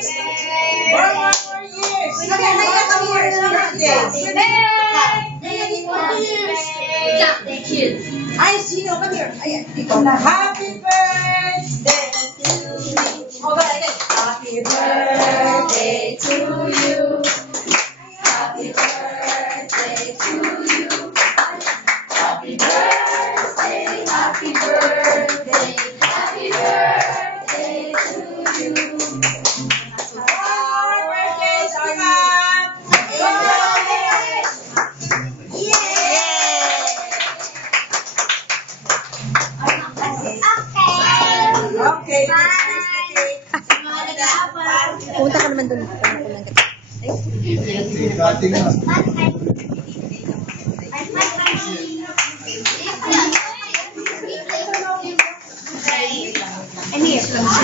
More years. Okay, may years. Ay, sino? Come here. Ayan, ikaw na. Happy birthday to you. Happy birthday to you. Happy birthday to you. Happy birthday, happy birthday, happy birthday to you. More birthdays to come. Okay. Punta ka naman dun. Dating na. Ano yun?